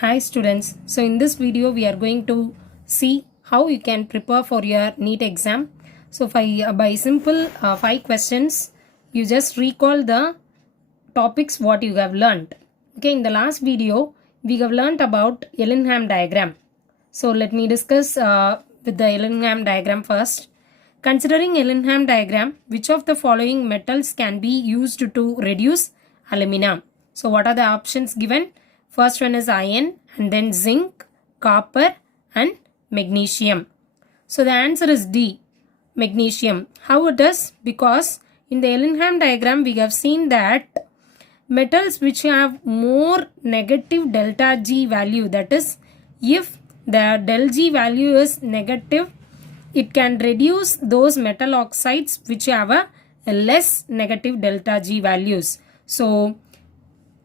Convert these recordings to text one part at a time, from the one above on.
Hi students, so in this video we are going to see how you can prepare for your NEET exam. So by simple 5 questions, you just recall the topics what you have learned. Okay, in the last video we have learned about Ellingham diagram. So let me discuss with the Ellingham diagram first. Considering Ellingham diagram, which of the following metals can be used to reduce alumina? So what are the options given? First one is iron, and then zinc, copper and magnesium. So the answer is D, magnesium. How it is? Because in the Ellingham diagram we have seen that metals which have more negative delta G value, that is if the del G value is negative, it can reduce those metal oxides which have a less negative delta G values. So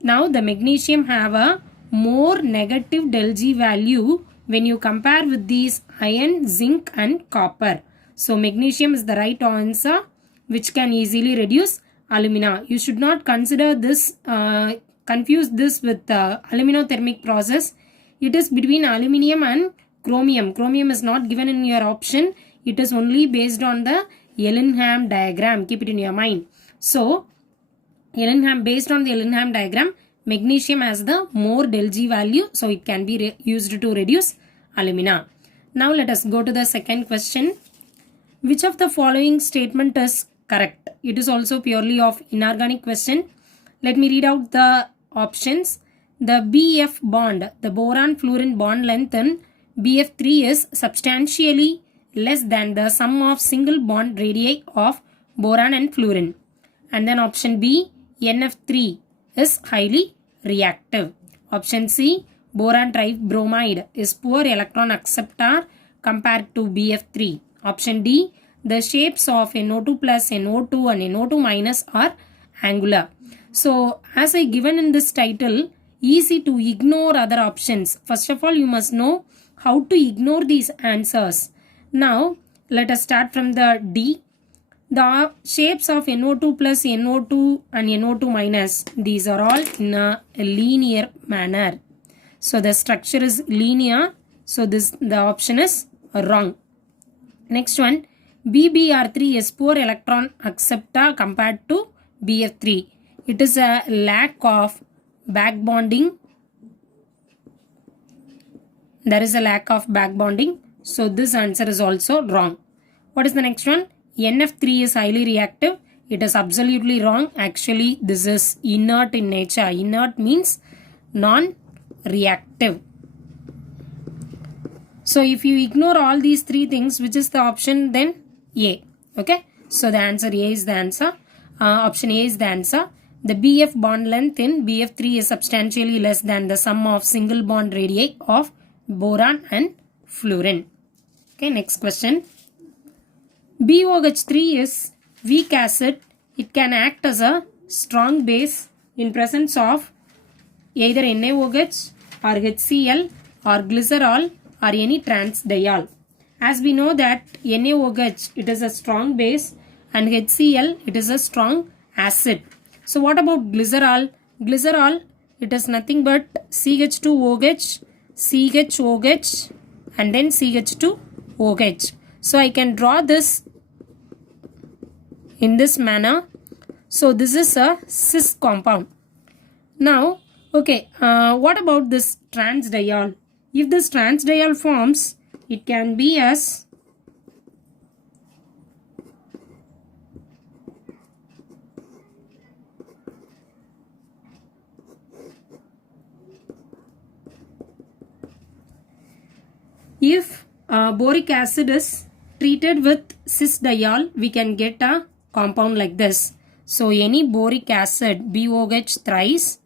now the magnesium have a more negative del G value when you compare with these iron, zinc and copper. So magnesium is the right answer, which can easily reduce alumina. You should not consider this, confuse this with the aluminothermic process. It is between aluminium and chromium. Chromium is not given in your option. It is only based on the Ellingham diagram. Keep it in your mind. So based on the Ellingham diagram, magnesium has the more del G value, so it can be used to reduce alumina. Now let us go to the second question. Which of the following statement is correct? It is also purely of inorganic question. Let me read out the options. The BF bond, the boron-fluorine bond length in BF3 is substantially less than the sum of single bond radii of boron and fluorine. And then option B, NF3 is highly reactive. Option C, boron tribromide is poor electron acceptor compared to BF3. Option D, the shapes of NO2 plus, NO2 and NO2 minus are angular. So as I given in this title, easy to ignore other options. First of all, you must know how to ignore these answers. Now let us start from the D. The shapes of NO2 plus, NO2 and NO2 minus, these are all in a linear manner. So the structure is linear. So the option is wrong. Next one, BBr3 is poor electron acceptor compared to BF3. It is a lack of back bonding. There is a lack of back bonding. So this answer is also wrong. What is the next one? NF3 is highly reactive. It is absolutely wrong. Actually, this is inert in nature. Inert means non-reactive. So if you ignore all these three things, which is the option then? A. Okay. So the answer A is the answer. Option A is the answer. The BF bond length in BF3 is substantially less than the sum of single bond radii of boron and fluorine. Okay, next question. BOH3 is weak acid. It can act as a strong base in presence of either NaOH or HCl or glycerol or any transdiol. As we know that NaOH, it is a strong base, and HCl, it is a strong acid. So what about glycerol? Glycerol, it is nothing but CH2OH, CHOH and then CH2OH. So I can draw this in this manner. So this is a cis compound. Now, okay, what about this transdiol? If this transdiol forms, it can be as if boric acid is treated with cis-diol, we can get a compound like this. So any boric acid, BOH thrice,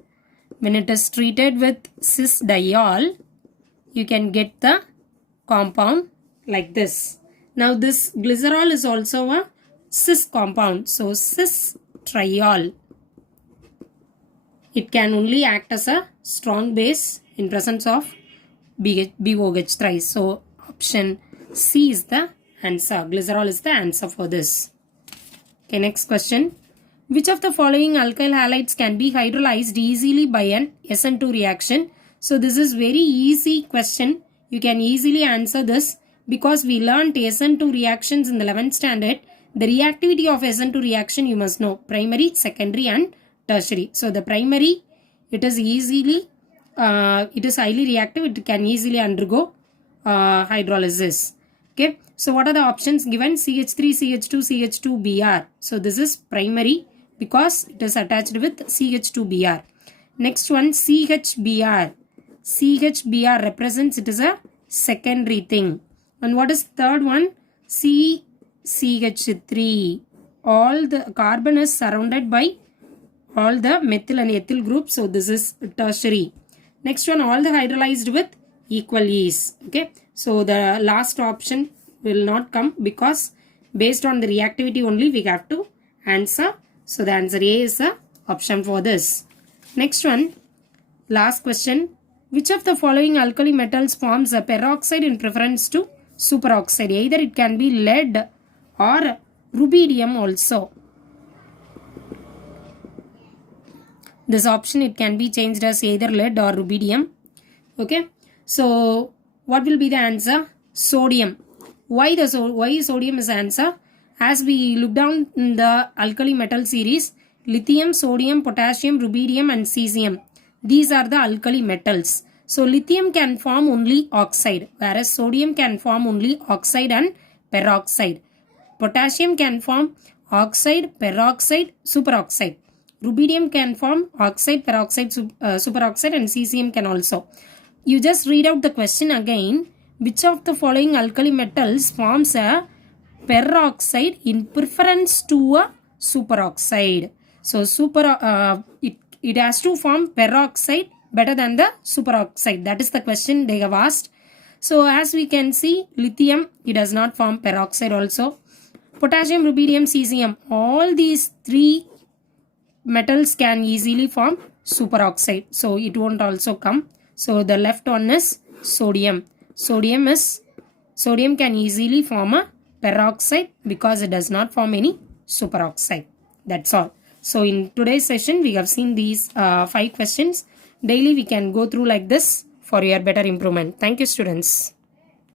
when it is treated with cis-diol, you can get the compound like this. Now this glycerol is also a cis compound. So cis-triol. It can only act as a strong base in presence of BOH thrice. So option C is the answer. Glycerol is the answer for this. Okay, next question. Which of the following alkyl halides can be hydrolyzed easily by an SN2 reaction? So this is very easy question. You can easily answer this because we learned SN2 reactions in the 11th standard. The reactivity of SN2 reaction you must know, primary, secondary and tertiary. So the primary, it is highly reactive, it can easily undergo hydrolysis. Okay, so what are the options given? CH3, CH2, CH2Br. So this is primary because it is attached with CH2Br. Next one, CHBr. CHBr represents it is a secondary thing. And what is third one? CH3. All the carbon is surrounded by all the methyl and ethyl groups. So this is tertiary. Next one, all the hydrolyzed with equal ease. Okay, so the last option will not come because based on the reactivity only we have to answer. So the answer A is the option for this. Next one, last question. Which of the following alkali metals forms a peroxide in preference to superoxide? Either it can be lead or rubidium also. This option it can be changed as either lead or rubidium. Okay, so what will be the answer? Sodium. Why sodium is the answer? As we look down in the alkali metal series, lithium, sodium, potassium, rubidium and cesium. These are the alkali metals. So lithium can form only oxide, whereas sodium can form only oxide and peroxide. Potassium can form oxide, peroxide, superoxide. Rubidium can form oxide, peroxide, superoxide and cesium can also. You just read out the question again. Which of the following alkali metals forms a peroxide in preference to a superoxide? So it has to form peroxide better than the superoxide. That is the question they have asked. So as we can see, lithium, it does not form peroxide also. Potassium, rubidium, cesium, all these three metals can easily form superoxide. So it won't also come. So the left one is sodium. Sodium can easily form a peroxide because it does not form any superoxide. That's all. So in today's session, we have seen these 5 questions. Daily we can go through like this for your better improvement. Thank you, students.